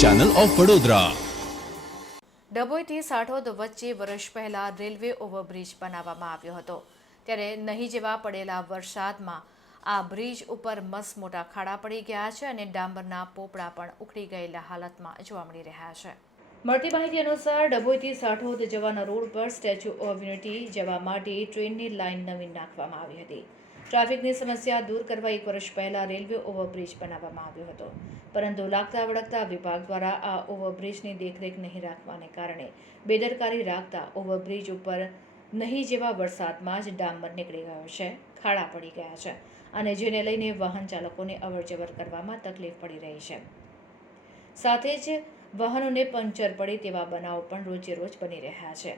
Channel of Vadodara. ડભોઈથી સાઠોદ વચ્ચે વર્ષ પહેલા રેલવે ઓવરબ્રિજ બનાવવામાં આવ્યો હતો, ત્યારે નહીં જેવા પડેલા વરસાદમાં આ બ્રિજ ઉપર મસમોટા ખાડા પડી ગયા છે અને ડાંબરના પોપડા પણ ઉખડી ગયેલા હાલતમાં જોવા મળી રહ્યા છે। મળતી માહિતી અનુસાર ડભોઈથી સાઠોદ જવાના રોડ પર સ્ટેચ્યુ ઓફ યુનિટી જવા માટે ટ્રેનની લાઇન નવીન નાખવામાં આવી હતી। ટ્રાફિકની સમસ્યા દૂર કરવા એક વર્ષ પહેલા રેલવે ઓવરબ્રિજ બનાવવામાં આવ્યો હતો, પરંતુ લાગતા વળગતા વિભાગ દ્વારા આ ઓવરબ્રિજની દેખરેખ નહીં રાખવાને કારણે બેદરકારી રાખતા ઓવરબ્રિજ ઉપર નહીં જેવા વરસાદમાં જ ડામર નીકળી ગયો છે, ખાડા પડી ગયા છે અને જેને લઈને વાહન ચાલકોને અવરજવર કરવામાં તકલીફ પડી રહી છે। સાથે જ વાહનોને પંચર પડે તેવા બનાવો પણ રોજે રોજ બની રહ્યા છે,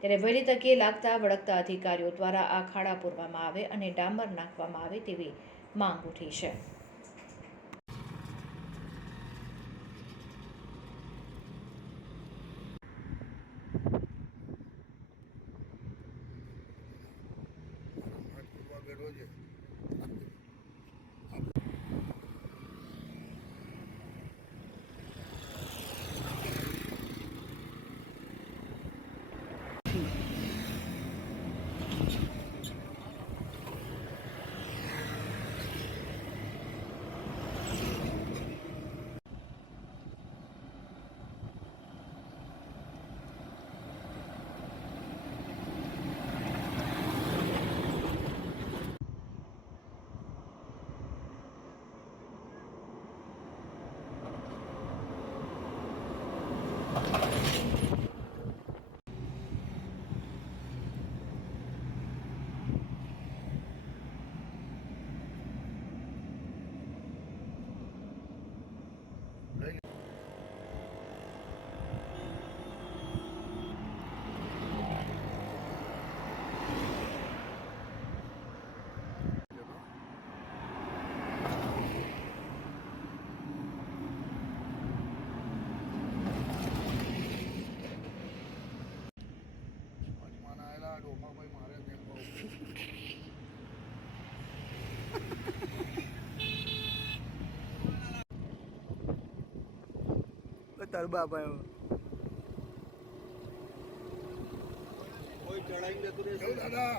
ત્યારે વહેલી તકે લાગતા વળગતા અધિકારીઓ દ્વારા આ ખાડા પૂરવામાં આવે અને ડામર નાખવામાં આવે તેવી માંગ ઉઠી છે। તરબા ભાઈ કોઈ ચડાઈ દેતું રે દાદા।